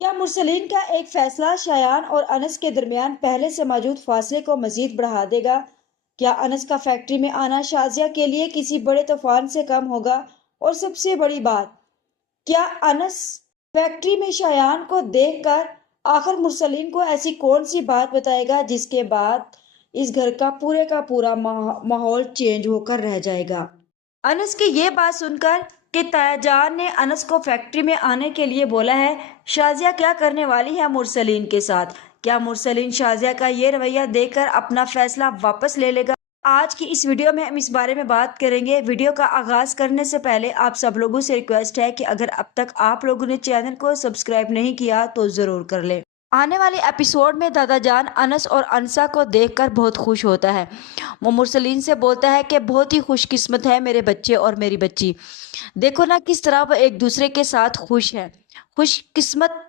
क्या मुरसलीन का एक फैसला शायान और अनस के दरमियान पहले से मौजूद फासले को मजीद बढ़ा देगा? क्या अनस का फैक्ट्री में आना शाजिया के लिए किसी बड़े तूफान से कम होगा? और सबसे बड़ी बात, क्या अनस फैक्ट्री में शायान को देखकर आखिर मुरसलीन को ऐसी कौन सी बात बताएगा जिसके बाद इस घर का पूरा माहौल चेंज होकर रह जाएगा? अनस की ये बात सुनकर कि तायाजान ने अनस को फैक्ट्री में आने के लिए बोला है, शाजिया क्या करने वाली है मुरसलीन के साथ? क्या मुरसलीन शाजिया का ये रवैया देखकर अपना फैसला वापस ले लेगा? आज की इस वीडियो में हम इस बारे में बात करेंगे। वीडियो का आगाज करने से पहले आप सब लोगों से रिक्वेस्ट है कि अगर अब तक आप लोगों ने चैनल को सब्सक्राइब नहीं किया तो जरूर कर ले। आने वाले एपिसोड में दादा जान अनस और अनसा को देखकर बहुत खुश होता है। वो मुरसलीन से बोलता है कि बहुत ही खुशकिस्मत है मेरे बच्चे और मेरी बच्ची। देखो ना किस तरह वो एक दूसरे के साथ खुश है। खुशकिस्मत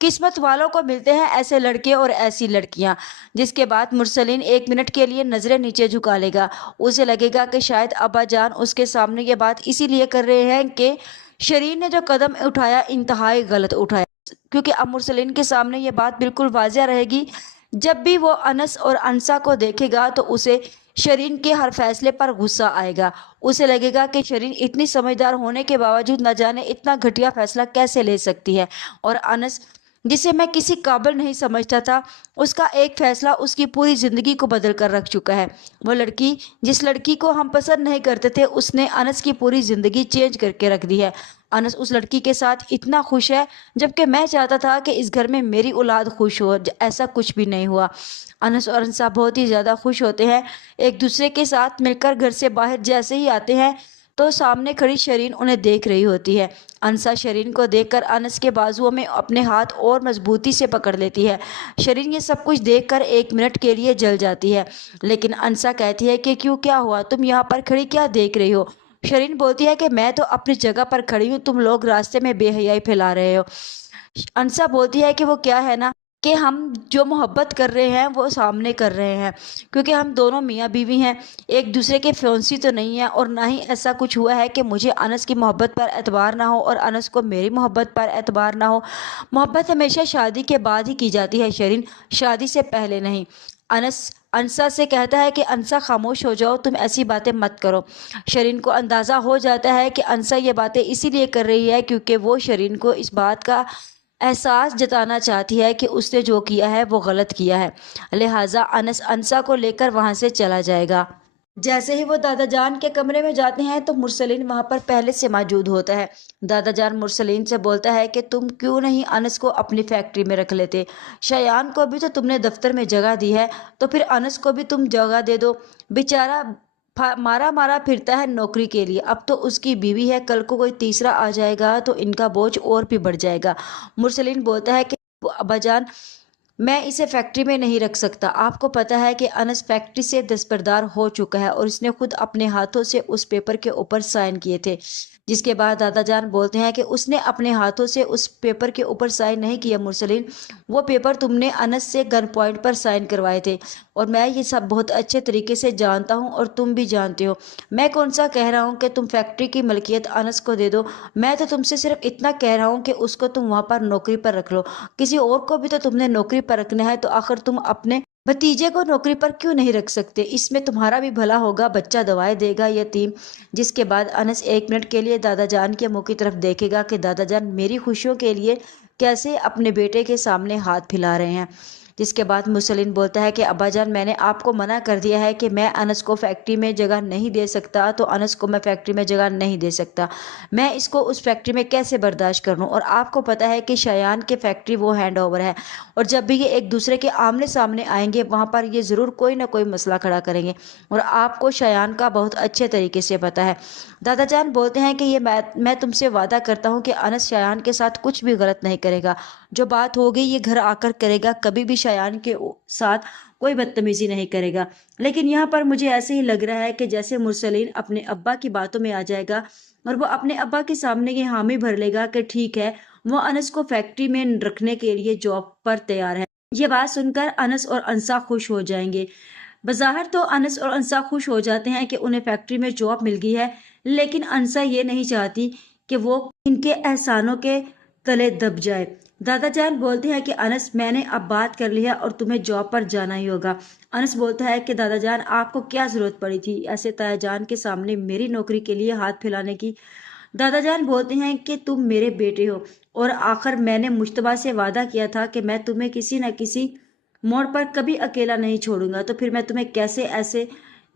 किस्मत वालों को मिलते हैं ऐसे लड़के और ऐसी लड़कियां। जिसके बाद मुरसलीन एक मिनट के लिए नजरें नीचे झुका लेगा। उसे लगेगा कि शायद अब्बा जान उसके सामने ये बात इसीलिए कर रहे हैं कि शरीन ने जो कदम उठाया इंतहाई गलत उठाया, क्योंकि अब मुरसलीन के सामने ये बात बिल्कुल वाजिया रहेगी। जब भी वो अनस और अनसा को देखेगा तो उसे शरीन के हर फैसले पर गुस्सा आएगा। उसे लगेगा कि शरीन इतनी समझदार होने के बावजूद न जाने इतना घटिया फैसला कैसे ले सकती है, और अनस जिसे मैं किसी काबिल नहीं समझता था, उसका एक फैसला उसकी पूरी जिंदगी को बदल कर रख चुका है। वो लड़की जिस लड़की को हम पसंद नहीं करते थे, उसने अनस की पूरी जिंदगी चेंज करके रख दी है। अनस उस लड़की के साथ इतना खुश है, जबकि मैं चाहता था कि इस घर में मेरी औलाद खुश हो। ऐसा कुछ भी नहीं हुआ। अनस और अनसा बहुत ही ज़्यादा खुश होते हैं। एक दूसरे के साथ मिलकर घर से बाहर जैसे ही आते हैं तो सामने खड़ी शरीन उन्हें देख रही होती है। अनसा शरीन को देखकर अनस के बाजुओं में अपने हाथ और मजबूती से पकड़ लेती है। शरीन ये सब कुछ देखकर एक मिनट के लिए जल जाती है, लेकिन अनसा कहती है कि क्यों, क्या हुआ, तुम यहाँ पर खड़ी क्या देख रही हो? शरीन बोलती है कि मैं तो अपनी जगह पर खड़ी हूँ, तुम लोग रास्ते में बेहयाई फैला रहे हो। अनसा बोलती है कि वो क्या है ना, कि हम जो मोहब्बत कर रहे हैं वो सामने कर रहे हैं, क्योंकि हम दोनों मियाँ बीवी हैं, एक दूसरे के फियांसी तो नहीं है। और ना ही ऐसा कुछ हुआ है कि मुझे अनस की मोहब्बत पर एतबार ना हो और अनस को मेरी मोहब्बत पर एतबार ना हो। मोहब्बत हमेशा शादी के बाद ही की जाती है शरीन, शादी से पहले नहीं। अनस अनसा से कहता है कि अनसा खामोश हो जाओ, तुम ऐसी बातें मत करो। शरीन को अंदाज़ा हो जाता है कि अनसा ये बातें इसीलिए कर रही है क्योंकि वो शरीन को इस बात का एहसास जताना चाहती है कि उसने जो किया है वो गलत किया है। लिहाजा अनस अनसा को लेकर वहां से चला जाएगा। जैसे ही वो दादा जान के कमरे में जाते हैं तो मुरसलीन वहां पर पहले से मौजूद होता है। दादा जान मुरसलीन से बोलता है कि तुम क्यों नहीं अनस को अपनी फैक्ट्री में रख लेते? शयान को भी तो तुमने दफ्तर में जगह दी है, तो फिर अनस को भी तुम जगह दे दो। बेचारा मारा मारा फिरता है नौकरी के लिए, अब तो उसकी बीवी है, कल को कोई तीसरा आ जाएगा तो इनका बोझ और भी बढ़ जाएगा। मुरसलीन बोलता है कि अब्बाजान, मैं इसे फैक्ट्री में नहीं रख सकता। आपको पता है कि अनस फैक्ट्री से दस्तबरदार हो चुका है और इसने खुद अपने हाथों से उस पेपर के ऊपर साइन किए थे। जिसके बाद दादा जान बोलते हैं कि उसने अपने हाथों से उस पेपर के ऊपर साइन नहीं किया मुरसलीन, वो पेपर तुमने अनस से गन पॉइंट पर साइन करवाए थे, और मैं ये सब बहुत अच्छे तरीके से जानता हूँ और तुम भी जानते हो। मैं कौन सा कह रहा हूँ कि तुम फैक्ट्री की मलकियत अनस को दे दो, मैं तो तुमसे सिर्फ इतना कह रहा हूँ कि उसको तुम वहाँ पर नौकरी पर रख लो। किसी और को भी तो तुमने नौकरी पर रखना है, तो आखिर तुम अपने भतीजे को नौकरी पर क्यों नहीं रख सकते? इसमें तुम्हारा भी भला होगा, बच्चा दवाएं देगा यतीम। जिसके बाद अनस एक मिनट के लिए दादा जान के मुंह की तरफ देखेगा कि दादा जान मेरी खुशियों के लिए कैसे अपने बेटे के सामने हाथ फैला रहे हैं। जिसके बाद मुसलिन बोलता है कि अब्बा जान, मैंने आपको मना कर दिया है कि मैं अनस को फैक्ट्री में जगह नहीं दे सकता, तो अनस को मैं फैक्ट्री में जगह नहीं दे सकता। मैं इसको उस फैक्ट्री में कैसे बर्दाश्त कर लूँ? और आपको पता है कि शयान के फैक्ट्री वो हैंड ओवर है, और जब भी ये एक दूसरे के आमने सामने आएंगे वहाँ पर ये ज़रूर कोई ना कोई मसला खड़ा करेंगे, और आपको शयान का बहुत अच्छे तरीके से पता है। दादा जान बोलते हैं कि ये मैं तुमसे वादा करता हूँ कि अनस शयान के साथ कुछ भी गलत नहीं करेगा। जो बात होगी ये घर आकर करेगा, कभी भी शयान के साथ कोई बदतमीजी नहीं करेगा। लेकिन यहाँ पर मुझे ऐसे ही लग रहा है कि जैसे मुरसलीन अपने अब्बा की बातों में आ जाएगा और वो अपने अब्बा के सामने ये हामी भर लेगा कि ठीक है, वो अनस को फैक्ट्री में रखने के लिए जॉब पर तैयार है। ये बात सुनकर अनस और अंसा खुश हो जाएंगे। बज़ाहिर तो अनस और अंसा खुश हो जाते हैं कि उन्हें फैक्ट्री में जॉब मिल गई है, लेकिन अंसा ये नहीं चाहती कि वो इनके एहसानों के तले दब जाए। दादा जान बोलते हैं कि अनस मैंने अब बात कर ली है और तुम्हें जॉब पर जाना ही होगा। अनस बोलता है कि दादा जान आपको क्या जरूरत पड़ी थी ऐसे ताया जान के सामने मेरी नौकरी के लिए हाथ फैलाने की। दादा जान बोलते हैं कि तुम मेरे बेटे हो और आखिर मैंने मुश्तबा से वादा किया था कि मैं तुम्हें किसी न किसी मोड़ पर कभी अकेला नहीं छोड़ूंगा, तो फिर मैं तुम्हें कैसे ऐसे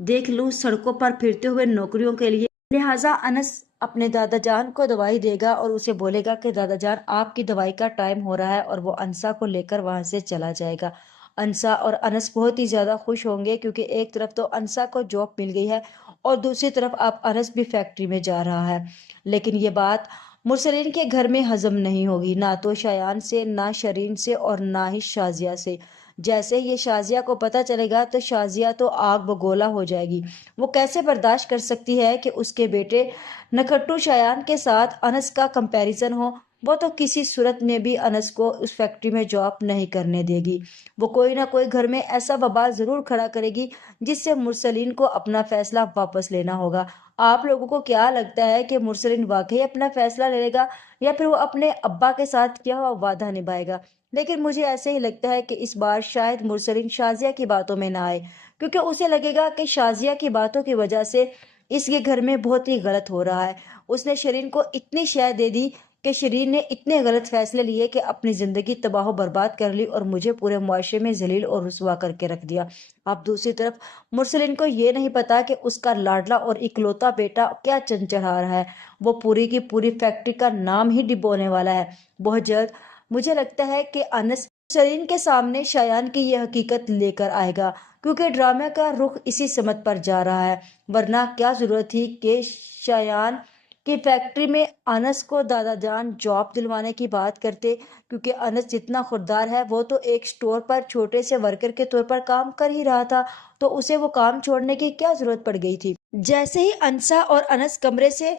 देख लूं सड़कों पर फिरते हुए नौकरियों के लिए। लिहाजा अनस अपने दादा जान को दवाई देगा और उसे बोलेगा कि दादा जान आपकी दवाई का टाइम हो रहा है, और वो अंसा को लेकर वहां से चला जाएगा। अंसा और अनस बहुत ही ज्यादा खुश होंगे क्योंकि एक तरफ तो अंसा को जॉब मिल गई है और दूसरी तरफ अब अनस भी फैक्ट्री में जा रहा है। लेकिन ये बात मुरसलीन के घर में हजम नहीं होगी, ना तो शयान से, ना शरीन से और ना ही शाजिया से। जैसे ये शाजिया को पता चलेगा तो शाजिया तो आग बगोला हो जाएगी। वो कैसे बर्दाश्त कर सकती है कि उसके बेटे नखट्टू शयान के साथ अनस का कंपैरिजन हो। वो तो किसी सूरत में भी अनस को उस फैक्ट्री में जॉब नहीं करने देगी। वो कोई ना कोई घर में ऐसा बवाल जरूर खड़ा करेगी जिससे मुरसलीन को अपना फैसला वापस लेना होगा। आप लोगों को क्या लगता है कि मुरसलीन वाकई अपना फैसला लेगा या फिर वो अपने अब्बा के साथ किया हुआ वादा निभाएगा? लेकिन मुझे ऐसे ही लगता है कि इस बार शायद मुरसलीन शाजिया की बातों में ना आए, क्योंकि उसे लगेगा कि शाजिया की बातों की वजह से इसके घर में बहुत ही गलत हो रहा है। उसने शरीन को इतनी शय दे दी कि शरीन ने इतने गलत फैसले लिए कि अपनी जिंदगी तबाह बर्बाद कर ली और मुझे पूरे मुआशरे में जलील और रुसवा करके रख दिया। अब दूसरी तरफ मुरसलीन को ये नहीं पता कि उसका लाडला और इकलौता बेटा क्या चंचला रहा है। वो पूरी की पूरी फैक्ट्री का नाम ही डिबोने वाला है बहुत जल्द। मुझे लगता है कि अनस शरीन के सामने शयान की यह हकीकत लेकर आएगा, क्योंकि ड्रामे का रुख इसी समत पर जा रहा है। वरना क्या जरूरत थी कि शयान की फैक्ट्री में अनस को दादा जान जॉब दिलवाने की बात करते, क्योंकि अनस जितना खुददार है वो तो एक स्टोर पर छोटे से वर्कर के तौर पर काम कर ही रहा था, तो उसे वो काम छोड़ने की क्या जरूरत पड़ गई थी। जैसे ही अंसा और अनस कमरे से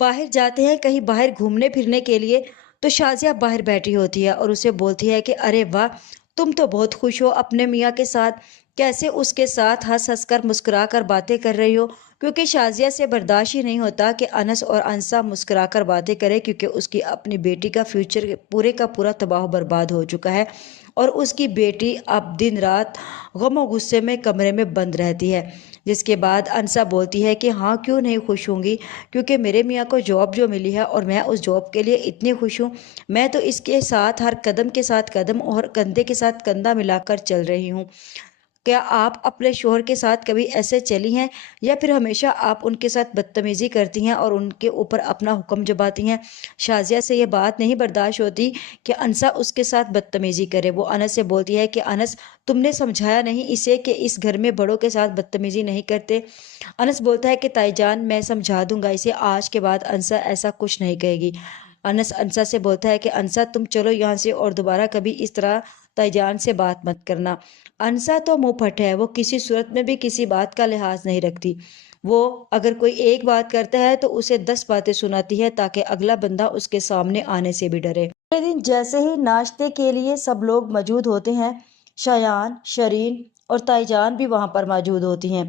बाहर जाते हैं कहीं बाहर घूमने फिरने के लिए, तो शाजिया बाहर बैठी होती है और उसे बोलती है कि अरे वाह, तुम तो बहुत खुश हो अपने मियाँ के साथ। कैसे उसके साथ हंस हंस कर मुस्कुरा कर बातें कर रही हो, क्योंकि शाजिया से बर्दाश्त ही नहीं होता कि अनस और अंसा मुस्कुरा कर बातें करे, क्योंकि उसकी अपनी बेटी का फ्यूचर पूरे का पूरा तबाह बर्बाद हो चुका है और उसकी बेटी अब दिन रात गम और गुस्से में कमरे में बंद रहती है। जिसके बाद अंसा बोलती है कि हाँ, क्यों नहीं खुश होंगी, क्योंकि मेरे मियाँ को जॉब जो मिली है और मैं उस जॉब के लिए इतनी खुश हूँ। मैं तो इसके साथ हर कदम के साथ कदम और कंधे के साथ कंधा मिलाकर चल रही हूँ। क्या आप अपने शोहर के साथ कभी ऐसे चली हैं, या फिर हमेशा आप उनके साथ बदतमीजी करती हैं और उनके ऊपर अपना हुक्म जमाती हैं? शाजिया से ये बात नहीं बर्दाश्त होती कि अनसा उसके साथ बदतमीजी करे। वो अनस से बोलती है कि अनस, तुमने समझाया नहीं इसे कि इस घर में बड़ों के साथ बदतमीजी नहीं करते। अनस बोलता है कि ताईजान, मैं समझा दूंगा इसे, आज के बाद अनसा ऐसा कुछ नहीं कहेगी। अनस अंसा से बोलता है कि अंसा, तुम चलो यहाँ से और दोबारा कभी इस तरह ताईजान से बात मत करना। अंसा तो मुंह फट है, वो किसी सूरत में भी किसी बात का लिहाज नहीं रखती। वो अगर कोई एक बात करता है तो उसे 10 बातें सुनाती है ताकि अगला बंदा उसके सामने आने से भी डरे। अगले दिन जैसे ही नाश्ते के लिए सब लोग मौजूद होते हैं, शयान, शरीन और ताईजान भी वहां पर मौजूद होती हैं।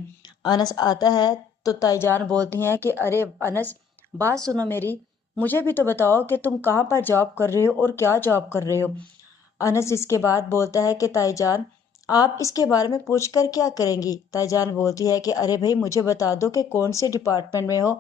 अनस आता है तो ताईजान बोलती हैं कि अरे अनस, बात सुनो मेरी, मुझे भी तो बताओ कि तुम कहाँ पर जॉब कर रहे हो और क्या जॉब कर रहे हो। अनस इसके बाद बोलता है कि ताईजान, आप इसके बारे में पूछकर क्या करेंगी? ताईजान बोलती है कि अरे भाई, मुझे बता दो कि कौन से डिपार्टमेंट में हो,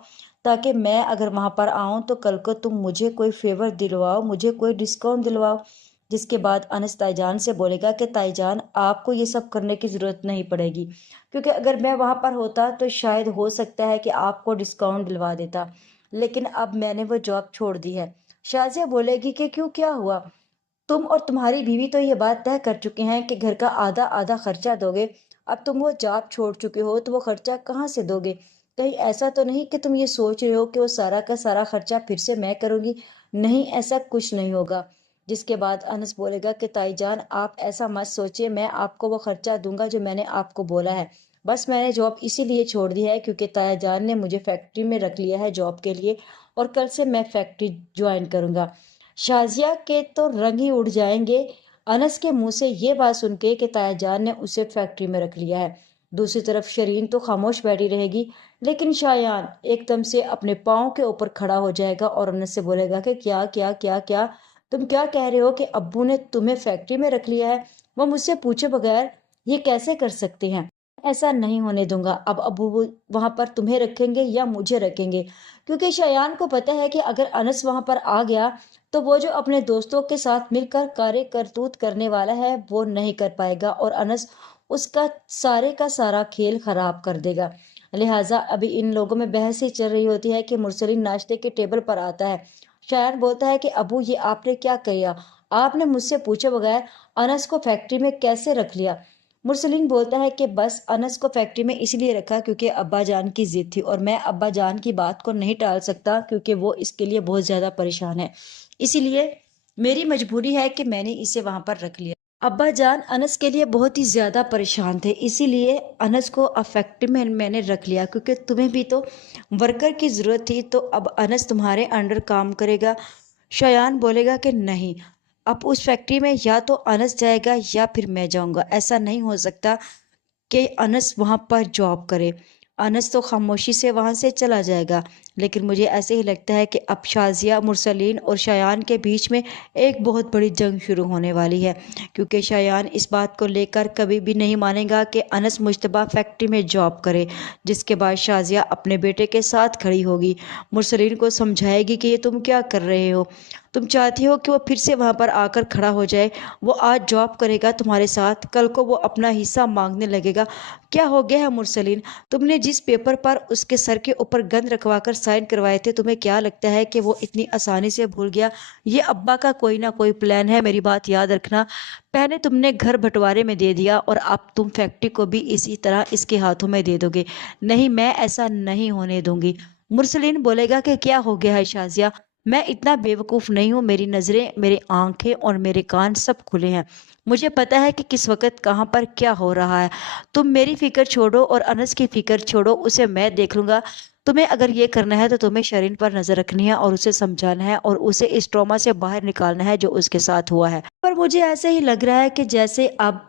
ताकि मैं अगर वहां पर आऊं तो कल को तुम मुझे कोई फेवर दिलवाओ, मुझे कोई डिस्काउंट दिलवाओ। जिसके बाद अनस ताईजान से बोलेगा कि ताईजान, आपको ये सब करने की जरूरत नहीं पड़ेगी, क्योंकि अगर मैं वहां पर होता तो शायद हो सकता है कि आपको डिस्काउंट दिलवा देता, लेकिन अब मैंने वो जॉब छोड़ दी है। शाजिया बोलेगी कि क्यों, क्या हुआ? तुम और तुम्हारी बीवी तो ये बात तय कर चुके हैं कि घर का आधा आधा खर्चा दोगे। अब तुम वो जॉब छोड़ चुके हो तो वो खर्चा कहाँ से दोगे? कहीं ऐसा तो नहीं कि तुम ये सोच रहे हो कि वो सारा का सारा खर्चा फिर से मैं करूंगी? नहीं, ऐसा कुछ नहीं होगा। जिसके बाद अनस बोलेगा कि ताईजान, आप ऐसा मत सोचिए, मैं आपको वो खर्चा दूंगा जो मैंने आपको बोला है। बस मैंने जॉब इसीलिए छोड़ दी है क्योंकि ताईजान ने मुझे फैक्ट्री में रख लिया है जॉब के लिए, और कल से मैं फैक्ट्री ज्वाइन करूंगा। शाजिया के तो रंग ही उड़ जाएंगे अनस के मुंह से ये बात सुन के कि तायाजान ने उसे फैक्ट्री में रख लिया है। दूसरी तरफ शरीन तो खामोश बैठी रहेगी, लेकिन शायान एकदम से अपने पाँव के ऊपर खड़ा हो जाएगा और अनस से बोलेगा कि क्या क्या क्या क्या, तुम क्या कह रहे हो कि अब्बू ने तुम्हें फैक्ट्री में रख लिया है? वो मुझसे पूछे बगैर ये कैसे कर सकते हैं? ऐसा नहीं होने दूंगा। अब अब्बू वहां पर तुम्हें रखेंगे या मुझे रखेंगे, क्योंकि शयान को पता है कि अगर अनस वहां पर आ गया तो वो जो अपने दोस्तों के साथ मिलकर कार्य करतूत करने वाला है वो नहीं कर पाएगा, और अनस उसका सारे का सारा खेल खराब कर देगा। लिहाजा अभी इन लोगों में बहस ही चल रही होती है कि मुरसलीन नाश्ते के टेबल पर आता है। शायन बोलता है कि अबू, ये आपने क्या किया? आपने मुझसे पूछे बगैर अनस को फैक्ट्री में कैसे रख लिया? मुरसलीन बोलता है कि बस अनस को फैक्ट्री में इसलिए रखा क्योंकि अब्बा जान की जिद थी, और मैं अब्बा जान की बात को नहीं टाल सकता क्योंकि वो इसके लिए बहुत ज्यादा परेशान है। इसीलिए मेरी मजबूरी है कि मैंने इसे वहां पर रख लिया। अब्बा जान अनस के लिए बहुत ही ज्यादा परेशान थे, इसीलिए अनस को फैक्ट्री में मैंने रख लिया, क्योंकि तुम्हें भी तो वर्कर की जरूरत थी, तो अब अनस तुम्हारे अंडर काम करेगा। शयान बोलेगा कि नहीं, अब उस फैक्ट्री में या तो अनस जाएगा या फिर मैं जाऊंगा। ऐसा नहीं हो सकता कि अनस वहां पर जॉब करे। अनस तो खामोशी से वहां से चला जाएगा, लेकिन मुझे ऐसे ही लगता है कि अब शाजिया, मुरसलीन और शयान के बीच में एक बहुत बड़ी जंग शुरू होने वाली है, क्योंकि शयान इस बात को लेकर कभी भी नहीं मानेगा कि अनस मुश्तबा फैक्ट्री में जॉब करे। जिसके बाद शाजिया अपने बेटे के साथ खड़ी होगी, मुरसलीन को समझाएगी कि ये तुम क्या कर रहे हो, तुम चाहती हो कि वो फिर से वहां पर आकर खड़ा हो जाए। वो आज जॉब करेगा तुम्हारे साथ, कल को वो अपना हिस्सा मांगने लगेगा। क्या हो गया है मुरसलीन? तुमने जिस पेपर पर उसके सर के ऊपर गंद रखवाकर साइन करवाए थे, तुम्हें क्या लगता है कि वो इतनी आसानी से भूल गया? ये अब्बा का कोई ना कोई प्लान है, मेरी बात याद रखना। पहले तुमने घर बंटवारे में दे दिया और अब तुम फैक्ट्री को भी इसी तरह इसके हाथों में दे दोगे। नहीं, मैं ऐसा नहीं होने दूंगी। मुरसलीन बोलेगा कि क्या हो गया है शाजिया? मैं इतना बेवकूफ नहीं हूँ, मेरी नजरें, मेरी आंखें और मेरे कान सब खुले हैं। मुझे पता है कि किस वक्त कहाँ पर क्या हो रहा है। तुम मेरी फिक्र छोड़ो और अनस की फिक्र छोड़ो, उसे मैं देख लूंगा। तुम्हें अगर ये करना है तो तुम्हें शरीन पर नजर रखनी है और उसे समझाना है और उसे इस ट्रॉमा से बाहर निकालना है जो उसके साथ हुआ है। पर मुझे ऐसे ही लग रहा है कि जैसे अब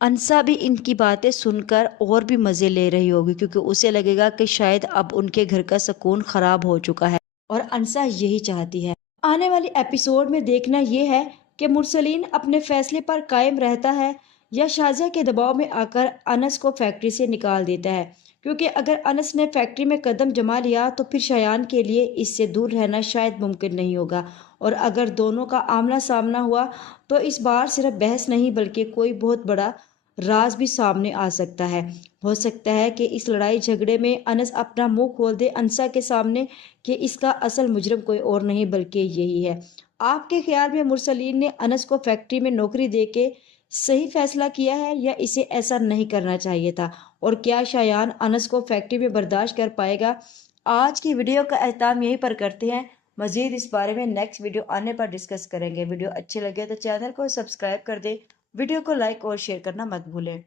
अनसा भी इनकी बातें सुनकर और भी मजे ले रही होगी, क्योंकि उसे लगेगा कि शायद अब उनके घर का सुकून खराब हो चुका है, और अनसा यही चाहती है। आने वाली एपिसोड में देखना यह है कि मुरसलीन अपने फैसले पर कायम रहता है या शाजिया के दबाव में आकर अनस को फैक्ट्री से निकाल देता है, क्योंकि अगर अनस ने फैक्ट्री में कदम जमा लिया तो फिर शयान के लिए इससे दूर रहना शायद मुमकिन नहीं होगा, और अगर दोनों का आमना सामना हुआ तो इस बार सिर्फ बहस नहीं बल्कि कोई बहुत बड़ा राज भी सामने आ सकता है। हो सकता है कि इस लड़ाई झगड़े में अनस अपना मुंह खोल दे अनसा के सामने कि इसका असल मुजरिम कोई और नहीं बल्कि यही है। आपके ख्याल में मुरसलीन ने अनस को फैक्ट्री में नौकरी देके सही फैसला किया है या इसे ऐसा नहीं करना चाहिए था? और क्या शायान अनस को फैक्ट्री में बर्दाश्त कर पाएगा? आज की वीडियो का एहताम यहीं पर करते हैं। मजीद इस बारे में नेक्स्ट वीडियो आने पर डिस्कस करेंगे। वीडियो अच्छी लगे तो चैनल को सब्सक्राइब कर दे, वीडियो को लाइक और शेयर करना मत भूलें।